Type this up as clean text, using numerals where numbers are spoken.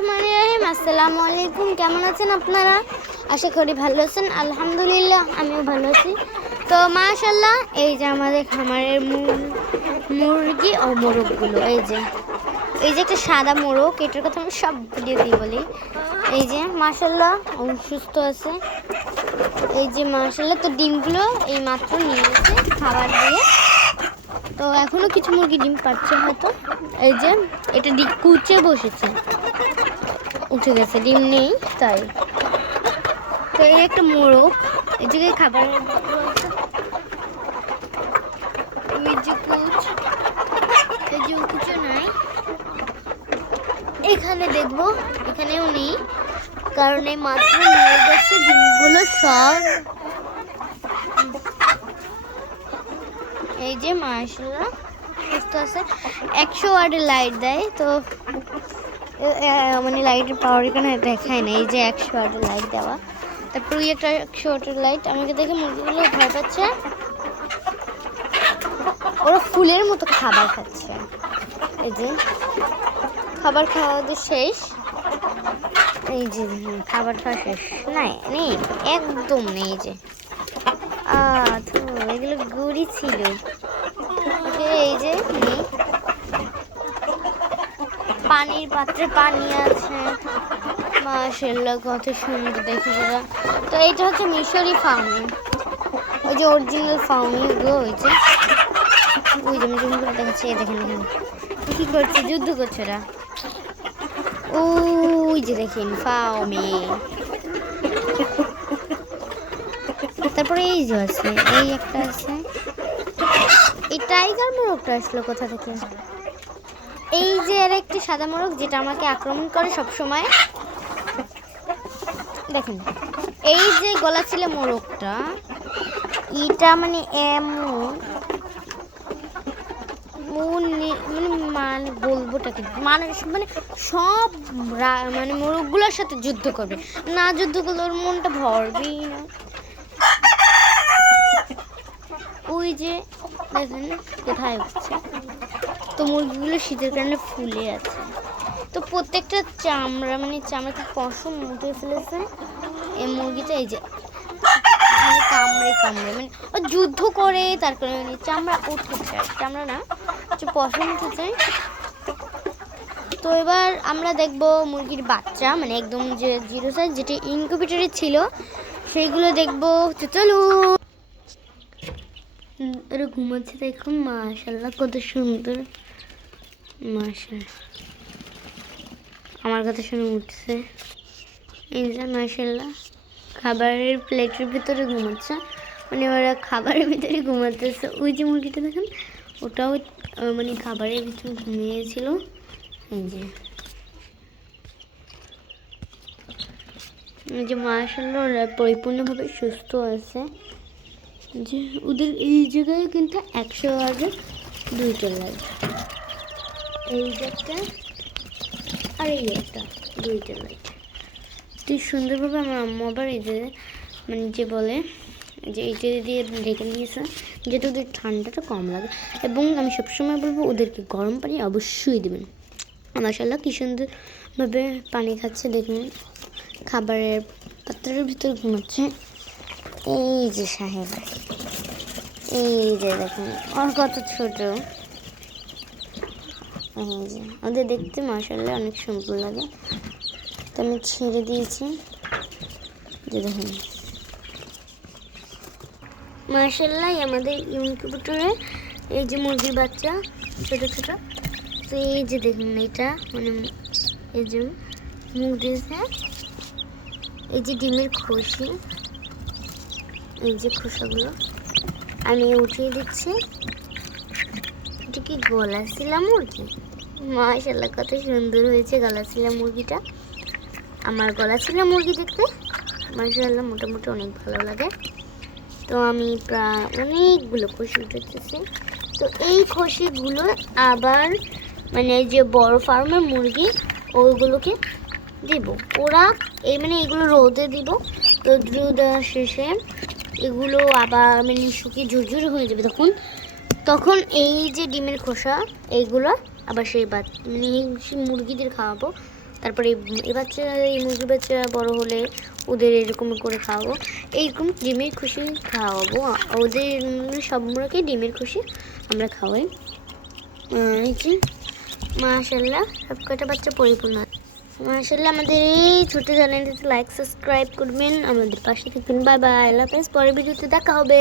বিসমিল্লাহিররহমানিররহিম। আসসালামু আলাইকুম। কেমন আছেন আপনারা? আশা করি ভালো আছেন। আলহামদুলিল্লাহ আমিও ভালো আছি। তো মাশাআল্লাহ, এই যে আমাদের খামারের মুরগি ও মোরগগুলো, এই যে একটা সাদা মোরগ, এটার কথা আমি সব ভিডিওতেই বলি। এই যে মাশাআল্লাহ সুস্থ আছে। এই যে মাশাআল্লাহ, তো ডিমগুলো এই মাত্র নিয়ে এসে খাবার দিয়ে, তো এখনো কিছু মুরগি ডিম পাচ্ছে হয়তো। এই যে এটা কুচে বসেছে, উঠে গেছে, ডিম নেই তাই। তো এই একটা মোরগ, এই জায়গায় খাবার, এই যে কুচ, এই যে কুচে নাই। এখানে দেখবো, এখানেও নেই, কারণ এই মাত্র নিয়ে গেছে ডিমগুলো সব। এই যে মাশাআল্লাহ সুস্থ আছে। 100 ওয়াটের লাইট দেয়, তো মানে লাইটের পাওয়ার এখানে দেখায় না। এই যে 100 ওয়াটের লাইট দেওয়া, তারপর ওই একটা 100 ওয়াটের লাইট। আমাকে দেখে মুরগিগুলো ভয় পাচ্ছে, ওরা ফুলের মতো খাবার খাচ্ছে। এই যে খাবার খাওয়া শেষ, এই যে খাবার খাওয়া শেষ, নেই একদম নেই। যে এগুলো গুড়ি ছিল, এই যে নেই। পানির পাত্রে পানি আছে, মাশাআল্লাহ কত সুন্দর দেখে ওরা। তো এইটা হচ্ছে মিশরি ফার্মিং, ওই যে অরিজিনাল ফার্মিং গো। ওই যে জমিগুলো দেখাচ্ছে, দেখেন কি করছে, যুদ্ধ করছে ওরা। ওই যে দেখেন ফার্মিং। তারপরে এই যে আছে, এই একটা আছে। এই টাইগার মোরগটা আসলো কোথা থেকে? এই যে এর একটি সাদা মোরগ, যেটা আমাকে আক্রমণ করে সব সময়। দেখুন, এই যে গলা ছিল মোরগটা, এটা মানে এমন মানে বলবোটাকে মানুষ মানে সব মানে মোরগগুলোর সাথে যুদ্ধ করবে, না যুদ্ধ করলে ওর মনটা ভরবেই না। ওই যে দেখেন কোথায় উঠছে। তো মুরগিগুলো শীতের কারণে ফুলে আছে, তো প্রত্যেকটা চামড়া মানে চামড়াতে পশম উঠে ফেলেছে এই মুরগিটা। এই যে কামড়ে মানে ও যুদ্ধ করে, তার কারণে চামড়া উঠেছে, চামড়া না পশম উঠেছে। তো এবার আমরা দেখবো মুরগির বাচ্চা, মানে একদম যে 0 সাইজ, যেটা ইনকিউবেটরে ছিল, সেইগুলো দেখবো। চলো, ওরা ঘুমাচ্ছে, দেখুন মাশাআল্লাহ কত সুন্দর। মাশাআল্লাহ আমার কথা শুনে উঠছে, এই যে মাশাআল্লাহ খাবারের প্লেটের ভিতরে ঘুমাচ্ছে, মানে ওরা খাবারের ভিতরে ঘুমাতেছে। ওই যে মুরগিটা দেখেন, ওটাও মানে খাবারের ভিতরে ঘুমিয়েছিল। এই যে মাশাআল্লাহ ওরা পরিপূর্ণভাবে সুস্থ আছে। যে ওদের এই জায়গায় কিন্তু 100 ওয়াটের 2টা লাইট, এই একটা আর এই একটা, 2টা লাইট। তুই সুন্দরভাবে আমার আম্মু আবার এই যে মানে যে বলে যে এইটা দিয়ে ঢেকে দিয়েছে, যেটা ওদের ঠান্ডাটা কম লাগে। এবং আমি সবসময় বলবো ওদেরকে গরম পানি অবশ্যই দেবেন। মাশাআল্লাহ কি সুন্দরভাবে পানি খাচ্ছে, দেখুন খাবারের পাত্রের ভিতর ঘুমাচ্ছে। এই যে সাহেব, এই যে দেখুন ওর কত ছোট। এই যে ওদের দেখতে মাশাআল্লাহ অনেক সুন্দর লাগে, তো আমি ছেড়ে দিয়েছি। যে দেখুন মাশাআল্লাহ আমাদের ইনকিউবেটরে এই যে মুরগির বাচ্চা ছোট ছোট। তো এই যে দেখুন এটা মানে এই যে মুখ দিয়েছে, এই যে ডিমের খোসি, এই যে খোসাগুলো আমি উঠিয়ে দিচ্ছি। এটা কি গলাশিলা মুরগি? মাশাআল্লাহ কত সুন্দর হয়েছে গলাশিলা মুরগিটা। আমার গলাশিলা মুরগি দেখতে মাশাআল্লাহ মোটামুটি অনেক ভালো লাগে। তো আমি প্রায় অনেকগুলো খোসি উঠেছি। তো এই খোসিগুলো আবার মানে যে বড় ফার্মের মুরগি ওইগুলোকে দিব, ওরা এই মানে এগুলো রোদে দিব। তো রোদ শেষে এগুলো আবার মানে শুকিয়ে ঝুরঝুরে হয়ে যাবে, তখন এই যে ডিমের খোসা এইগুলো আবার সেই মানে সেই মুরগিদের খাওয়াবো। তারপরে এই বাচ্চা এই মুরগি বাচ্চা বড় হলে ওদের এরকম করে খাওয়াবো, এইরকম ডিমের খুশি খাওয়াবো ওদের, সব মুরগি ডিমের খুশি আমরা খাওয়াই। এই যে মাশাআল্লাহ সব কটা বাচ্চা পরিপূর্ণ। মাশাআল্লাহ আমাদের এই ছোট চ্যানেলটিতে লাইক সাবস্ক্রাইব করবেন, আমাদের পাশে থাকবেন। বাই বাই, আল্লাহ হাফেজ, পরের ভিডিওতে দেখা হবে।